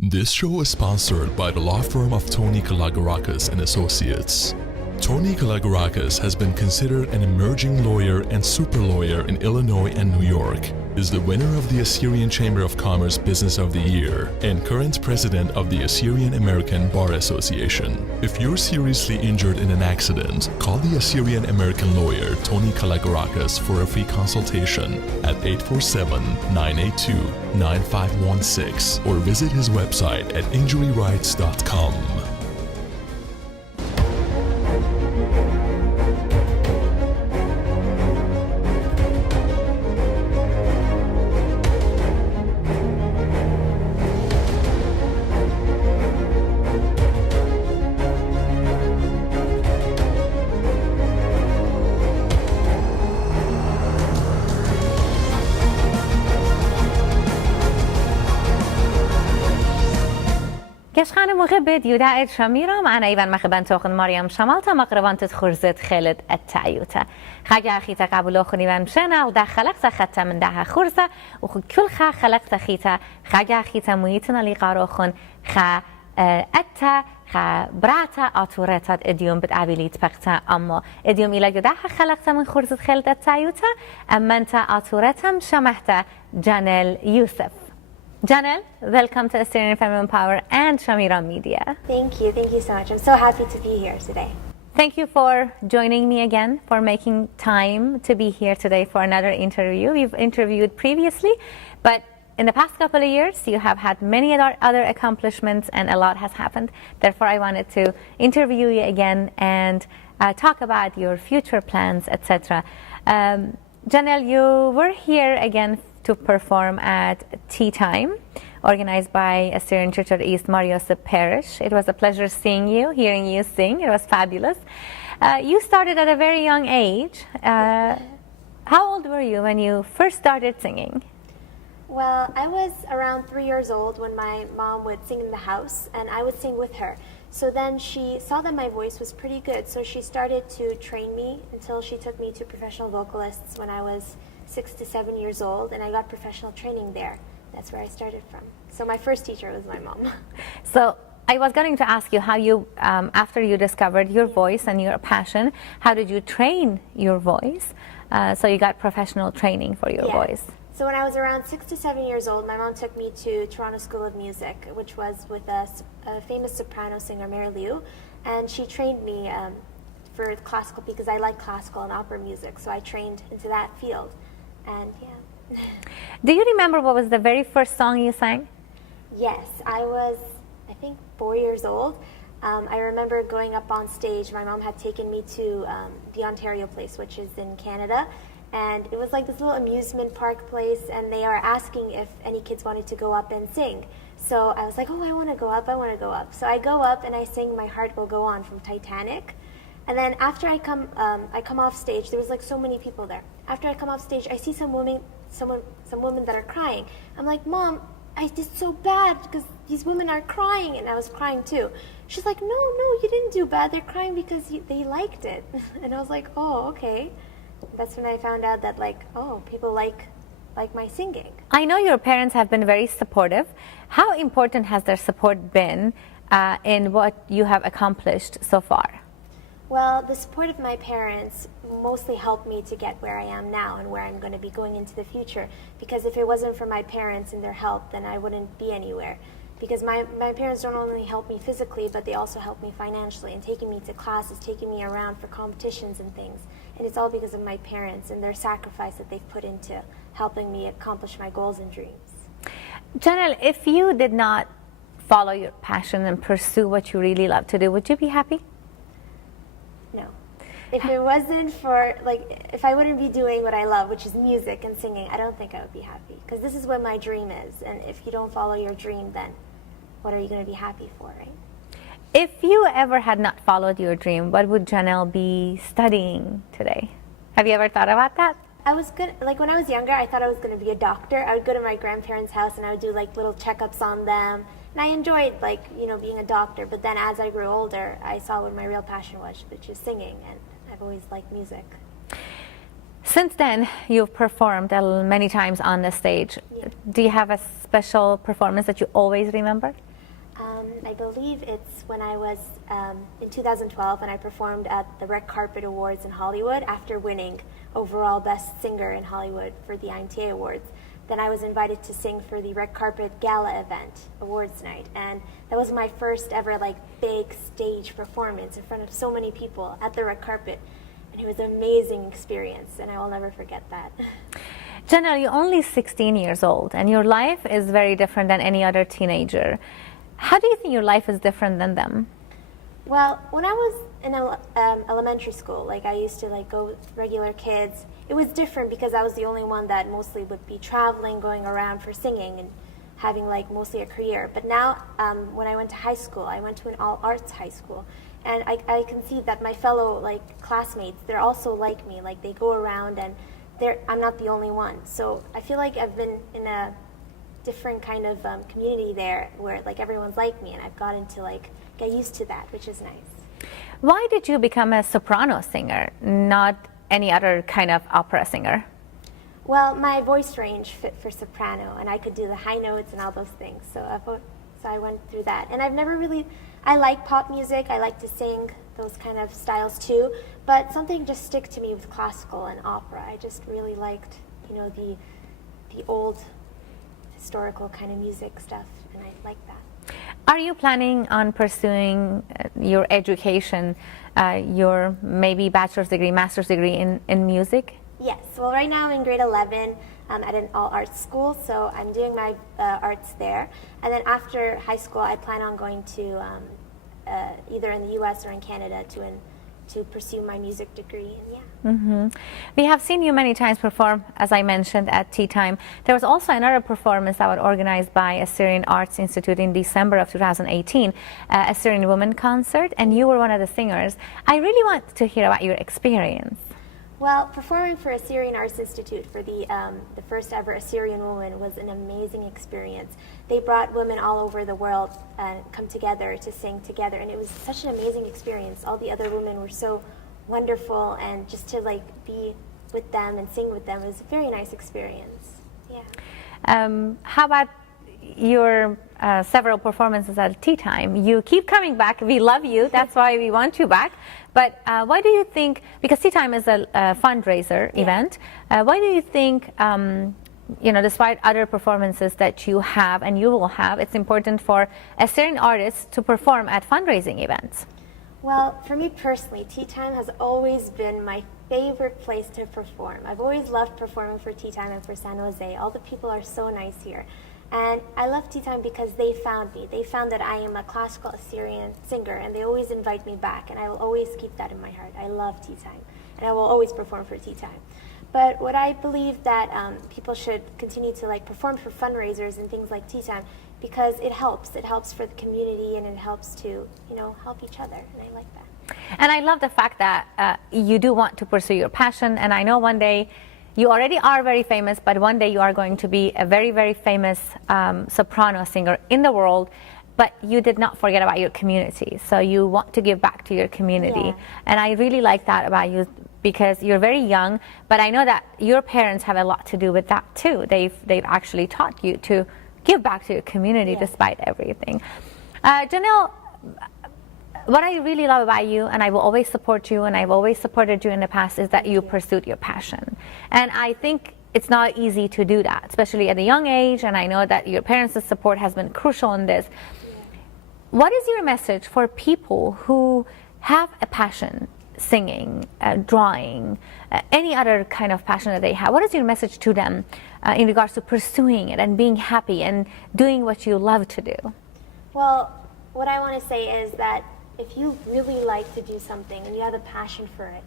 This show is sponsored by the law firm of Tony Kalagarakis and Associates. Tony Kalagarakis has been considered an emerging lawyer and super lawyer in Illinois and New York, is the winner of the Assyrian Chamber of Commerce Business of the Year, and current president of the Assyrian American Bar Association. If you're seriously injured in an accident, call the Assyrian American lawyer Tony Kalagarakis for a free consultation at 847-982-9516 or visit his website at injuryrights.com. كشخان مغبد يداعد شميرام أنا إيوان مخبن توخن مريم شمالتا مقربان تتخرزت خالد التعيوتا خاجة أخيتا قابلو خنيوان مشانا ودا خلقتا خطا من داها خرزة وكل خلقتا خيتا خاجة أخيتا مهيتنا لقاروخن خا أتا خا براتا آتورتا اديوم بتعبيليت بقتا أما اديوم إلا جداها خلقتا من خرزة خالد التعيوتا أما انت آتورتا مشامحتا جانيل يوسف. Janelle, welcome to Assyrian Feminine Power and Shamiram Media. Thank you so much. I'm so happy to be here today. Thank you for joining me again, for making time to be here today for another interview. We've interviewed previously, but in the past couple of years, you have had many other accomplishments and a lot has happened. Therefore, I wanted to interview you again and talk about your future plans, etc. Janelle, you were here again to perform at Tea Time, organized by Assyrian Church of the East Yausif Parish. It was a pleasure seeing you, hearing you sing. It was fabulous. You started at a very young age. How old were you when you first started singing? Well, I was around 3 years old when my mom would sing in the house, and I would sing with her. So then she saw that my voice was pretty good, so she started to train me until she took me to professional vocalists when I was 6 to 7 years old, and I got professional training there. That's where I started from. So my first teacher was my mom. So I was going to ask you how you, after you discovered your voice and your passion, how did you train your voice? So you got professional training for your voice. So when I was around 6 to 7 years old, my mom took me to Toronto School of Music, which was with a famous soprano singer, Maryam, and she trained me for classical because I like classical and opera music, so I trained into that field. And yeah. Do you remember what was the very first song you sang? Yes, I was, I think, 4 years old. I remember going up on stage. My mom had taken me to the Ontario place, which is in Canada, and it was like this little amusement park place, and they are asking if any kids wanted to go up and sing. So I was like, oh, I want to go up. So I go up and I sing My Heart Will Go On from Titanic. And then after I come off stage, there was like so many people there. After I come off stage, I see some women that are crying. I'm like, Mom, I did so bad because these women are crying, and I was crying too. She's like, no, you didn't do bad. They're crying because they liked it. And I was like, oh, okay. That's when I found out that people like my singing. I know your parents have been very supportive. How important has their support been in what you have accomplished so far? Well, the support of my parents mostly helped me to get where I am now and where I'm going to be going into the future. Because if it wasn't for my parents and their help, then I wouldn't be anywhere. Because my parents don't only help me physically, but they also help me financially and taking me to classes, taking me around for competitions and things. And it's all because of my parents and their sacrifice that they've put into helping me accomplish my goals and dreams. Janelle, if you did not follow your passion and pursue what you really love to do, would you be happy? No. If it wasn't for, if I wouldn't be doing what I love, which is music and singing, I don't think I would be happy. Because this is what my dream is. And if you don't follow your dream, then what are you going to be happy for, right? If you ever had not followed your dream, what would Janelle be studying today? Have you ever thought about that? I was good, when I was younger, I thought I was going to be a doctor. I would go to my grandparents' house and I would do little checkups on them. And I enjoyed being a doctor. But then as I grew older, I saw what my real passion was, which is singing. And I've always liked music. Since then, you've performed many times on the stage. Yeah. Do you have a special performance that you always remember? I believe it's when I was in 2012 when I performed at the Red Carpet Awards in Hollywood after winning overall Best Singer in Hollywood for the IMTA Awards. Then I was invited to sing for the Red Carpet Gala event, awards night, and that was my first ever like big stage performance in front of so many people at the red carpet, and it was an amazing experience, and I will never forget that. Janelle, you're only 16 years old, and your life is very different than any other teenager. How do you think your life is different than them? Well, when I was in elementary school, like I used to like go with regular kids. It was different because I was the only one that mostly would be traveling, going around for singing and having like mostly a career. But now, when I went to high school, I went to an all arts high school, and I can see that my fellow like classmates, they're also like me. Like they go around, and I'm not the only one. So I feel like I've been in a different kind of community there where like everyone's like me, and I've gotten to like get used to that, which is nice. Why did you become a soprano singer, not any other kind of opera singer? Well, my voice range fit for soprano, and I could do the high notes and all those things. So I went through that. And I've never really, I like pop music. I like to sing those kind of styles too. But something just stuck to me with classical and opera. I just really liked, you know, the old historical kind of music stuff, and I like that. Are you planning on pursuing your education, your maybe bachelor's degree, master's degree in music? Yes. Well, right now I'm in grade 11 at an all-arts school, so I'm doing my arts there. And then after high school, I plan on going to either in the U.S. or in Canada to pursue my music degree. And yeah. Mm-hmm. We have seen you many times perform, as I mentioned, at Tea Time. There was also another performance that was organized by Assyrian Arts Institute in December of 2018, Assyrian Women Concert, and you were one of the singers. I really want to hear about your experience. Well, performing for Assyrian Arts Institute for the first ever Assyrian Woman was an amazing experience. They brought women all over the world and come together to sing together, and it was such an amazing experience. All the other women were so wonderful, and just to like be with them and sing with them was a very nice experience. Yeah. How about your several performances at Tea Time? You keep coming back. We love you. That's why we want you back. But why do you think, because Tea Time is a fundraiser event, why do you think, you know, despite other performances that you have and you will have, it's important for Assyrian artists to perform at fundraising events? Well, for me personally, Tea Time has always been my favorite place to perform. I've always loved performing for Tea Time and for San Jose. All the people are so nice here. And I love Tea Time because they found me. They found that I am a classical Assyrian singer, and they always invite me back, and I will always keep that in my heart. I love Tea Time, and I will always perform for Tea Time. But what I believe that people should continue to like perform for fundraisers and things like Tea Time, because it helps. It helps for the community, and it helps to, you know, help each other, and I like that. And I love the fact that you do want to pursue your passion, and I know one day you already are very famous, but one day you are going to be a very, very famous soprano singer in the world, but you did not forget about your community. So you want to give back to your community. Yeah. And I really like that about you, because you're very young, but I know that your parents have a lot to do with that too. They've actually taught you to give back to your community, yeah, despite everything. Janelle, what I really love about you, and I will always support you, and I've always supported you in the past, is that you pursued your passion. And I think it's not easy to do that, especially at a young age, and I know that your parents' support has been crucial in this. What is your message for people who have a passion, singing, drawing, any other kind of passion that they have? What is your message to them in regards to pursuing it and being happy and doing what you love to do? Well, what I want to say is that if you really like to do something and you have a passion for it,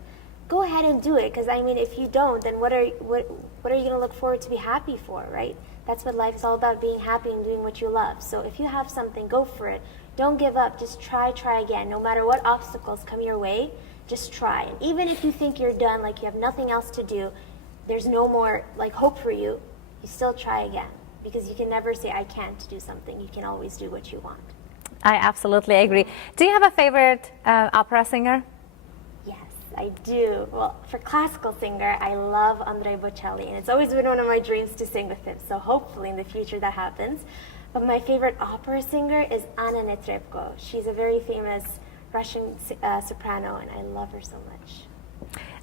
go ahead and do it. Because I mean, if you don't, then what are you going to look forward to be happy for, right? That's what life is all about, being happy and doing what you love. So if you have something, go for it. Don't give up. Just try again. No matter what obstacles come your way, just try. And even if you think you're done, like you have nothing else to do, there's no more like hope for you, you still try again. Because you can never say, I can't do something. You can always do what you want. I absolutely agree. Do you have a favorite opera singer? Yes. I do. Well, for classical singer, I love Andrea Bocelli, and it's always been one of my dreams to sing with him, so hopefully in the future that happens. But my favorite opera singer is Anna Netrebko. She's a very famous Russian soprano, and I love her so much.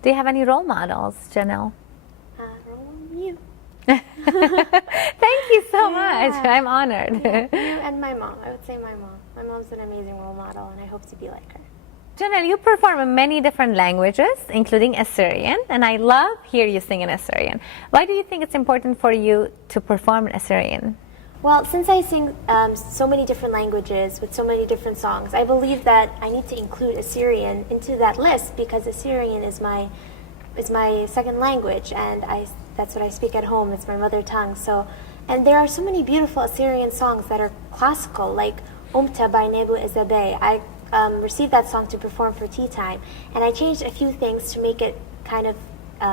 Do you have any role models, Janelle? You. Thank you so much. I'm honored. Yeah, you and my mom. I would say my mom. My mom's an amazing role model, and I hope to be like her. Janelle, you perform in many different languages, including Assyrian, and I love hear you sing in Assyrian. Why do you think it's important for you to perform in Assyrian? Well, since I sing so many different languages with so many different songs, I believe that I need to include Assyrian into that list because Assyrian is my second language, and that's what I speak at home. It's my mother tongue. And there are so many beautiful Assyrian songs that are classical, like Umta by Nebu Izabeh. I received that song to perform for tea time, and I changed a few things to make it kind of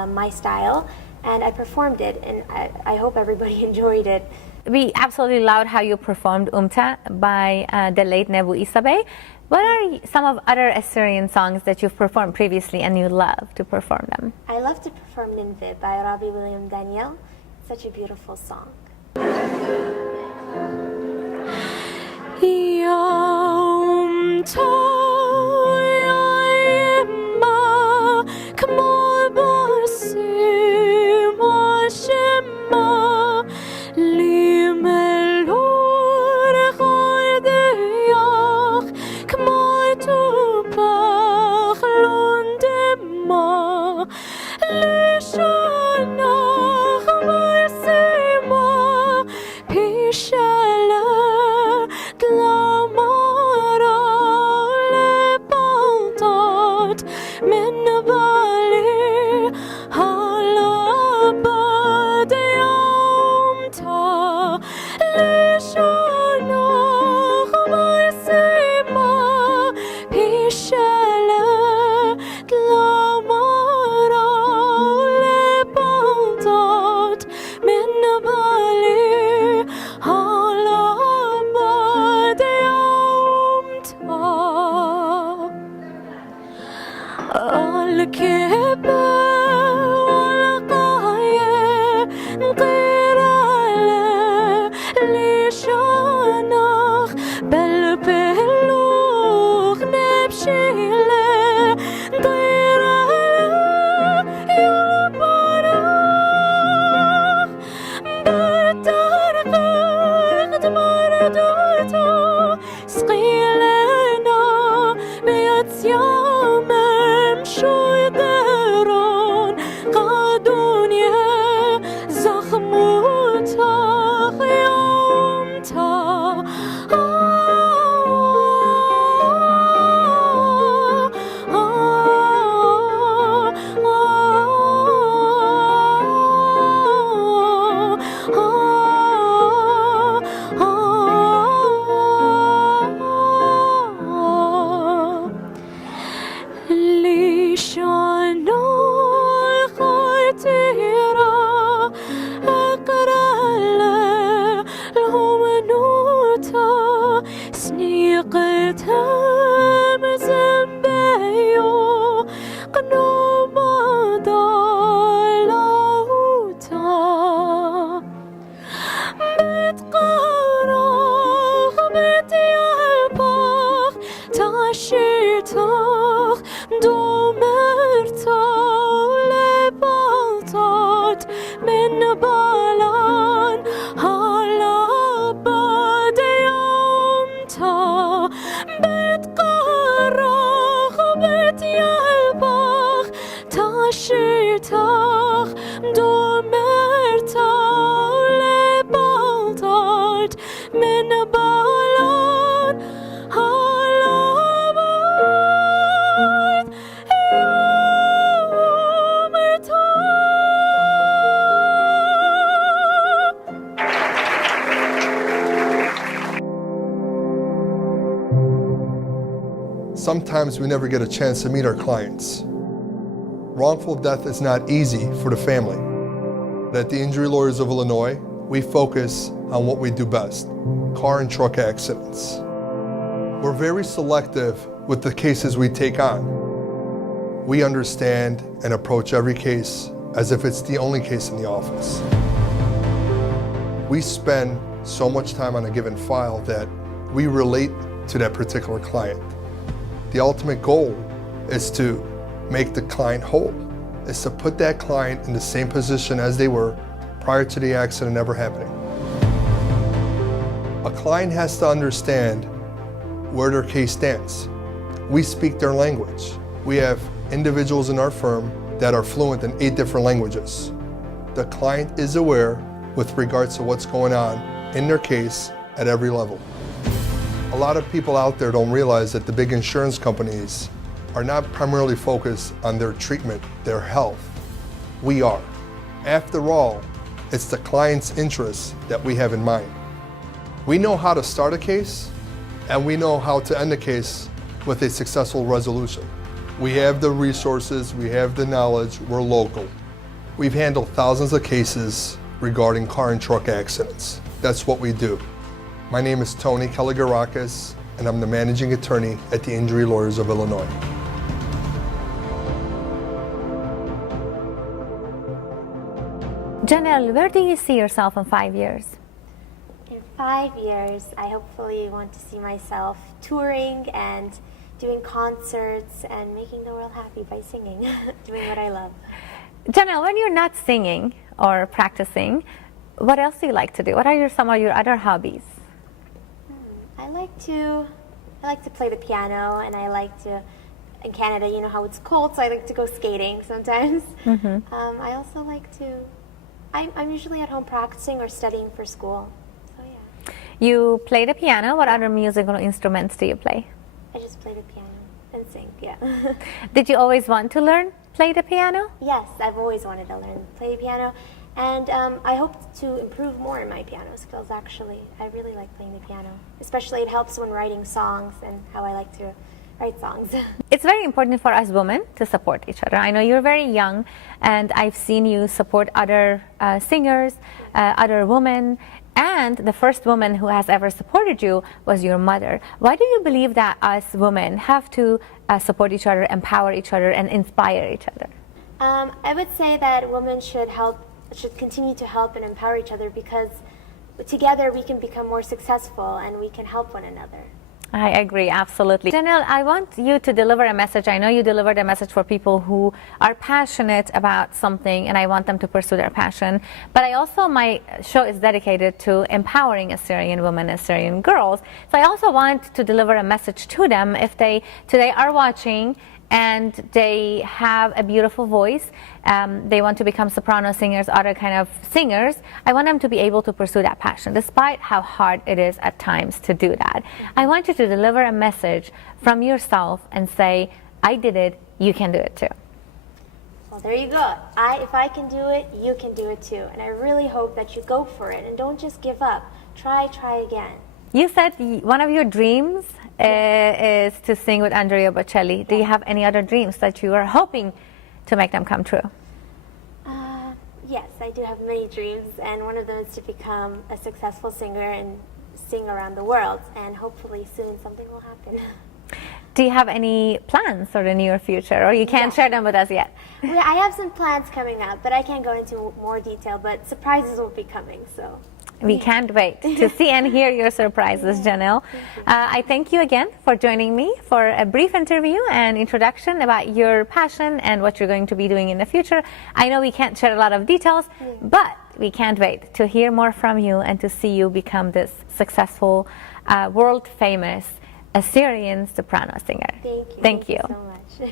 my style, and I performed it, and I hope everybody enjoyed it. We absolutely loved how you performed Umta by the late Nebu Izabeh. What are some of other Assyrian songs that you've performed previously and you love to perform them? I love to perform Nineveh by Rabbi William Daniel. Such a beautiful song. Sometimes we never get a chance to meet our clients. Wrongful death is not easy for the family. At the Injury Lawyers of Illinois, we focus on what we do best, car and truck accidents. We're very selective with the cases we take on. We understand and approach every case as if it's the only case in the office. We spend so much time on a given file that we relate to that particular client. The ultimate goal is to make the client whole, is to put that client in the same position as they were prior to the accident ever happening. A client has to understand where their case stands. We speak their language. We have individuals in our firm that are fluent in 8 different languages. The client is aware with regards to what's going on in their case at every level. A lot of people out there don't realize that the big insurance companies are not primarily focused on their treatment, their health. We are. After all, it's the client's interests that we have in mind. We know how to start a case, and we know how to end a case with a successful resolution. We have the resources, we have the knowledge, we're local. We've handled thousands of cases regarding car and truck accidents. That's what we do. My name is Tony Kaligarakis, and I'm the managing attorney at the Injury Lawyers of Illinois. Janelle, where do you see yourself in 5 years? In 5 years, I hopefully want to see myself touring and doing concerts and making the world happy by singing, doing what I love. Janelle, when you're not singing or practicing, what else do you like to do? What are some of your other hobbies? I like to play the piano, and I like to, in Canada, you know how it's cold, so I like to go skating sometimes. I also like to, I'm usually at home practicing or studying for school, so yeah. You play the piano. What other musical instruments do you play? I just play the piano and sing, yeah. Did you always want to learn play the piano? Yes, I've always wanted to learn play the piano, and I hope to improve more in my piano skills, actually. I really like playing the piano, especially it helps when writing songs and how I like to write songs. It's very important for us women to support each other. I know you're very young, and I've seen you support other singers, other women, and the first woman who has ever supported you was your mother. Why do you believe that us women have to support each other, empower each other, and inspire each other? I would say that women should continue to help and empower each other, because together we can become more successful and we can help one another. I agree, absolutely. Janelle, I want you to deliver a message. I know you delivered a message for people who are passionate about something, and I want them to pursue their passion. But my show is dedicated to empowering Assyrian women, Assyrian girls. So I also want to deliver a message to them if they today are watching and they have a beautiful voice, they want to become soprano singers, other kind of singers. I want them to be able to pursue that passion, despite how hard it is at times to do that. I want you to deliver a message from yourself and say, I did it, you can do it too. Well, there you go. If I can do it, you can do it too. And I really hope that you go for it and don't just give up. Try again. You said one of your dreams is to sing with Andrea Bocelli. Do you have any other dreams that you are hoping to make them come true? Yes, I do have many dreams, and one of them is to become a successful singer and sing around the world, and hopefully soon something will happen. Do you have any plans for the near future, or you can't share them with us yet? Yeah, I have some plans coming up, but I can't go into more detail, but surprises will be coming, so. We can't wait to see and hear your surprises, Janelle. I thank you again for joining me for a brief interview and introduction about your passion and what you're going to be doing in the future. I know we can't share a lot of details, but we can't wait to hear more from you and to see you become this successful, world-famous Assyrian soprano singer. Thank you so much.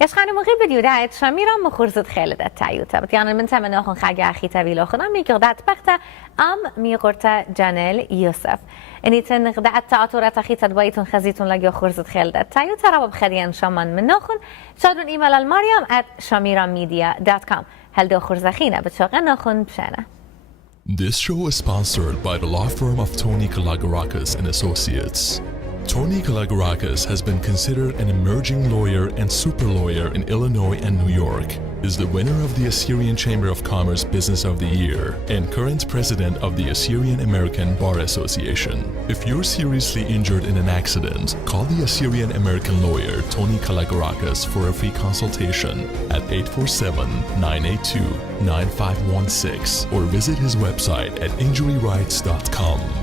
יש خانم مغيب بديودات شميرام مخرزت خالد التعيوتا بتيان المنتمى ناخن خاجة أخي تبي لخنا ميقدات بقتا أم ميقرتا جانيل يوسف إني تنقدات تعطورات أخي تدبيتون خزيتون لقيو خرزت خالد التعيوتا رب بخديان شمان من ناخن شادون إيميل المريم @shamirammedia.com هل دو خرزخينا بتشاقن ناخن بشانا. This show is sponsored by the law firm of Tony Kalagorakis and Associates. Tony Kalagorakis has been considered an emerging lawyer and super lawyer in Illinois and New York. is the winner of the Assyrian Chamber of Commerce Business of the Year and current president of the Assyrian American Bar Association. If you're seriously injured in an accident, call the Assyrian American lawyer Tony Kalagarakis for a free consultation at 847-982-9516 or visit his website at injuryrights.com.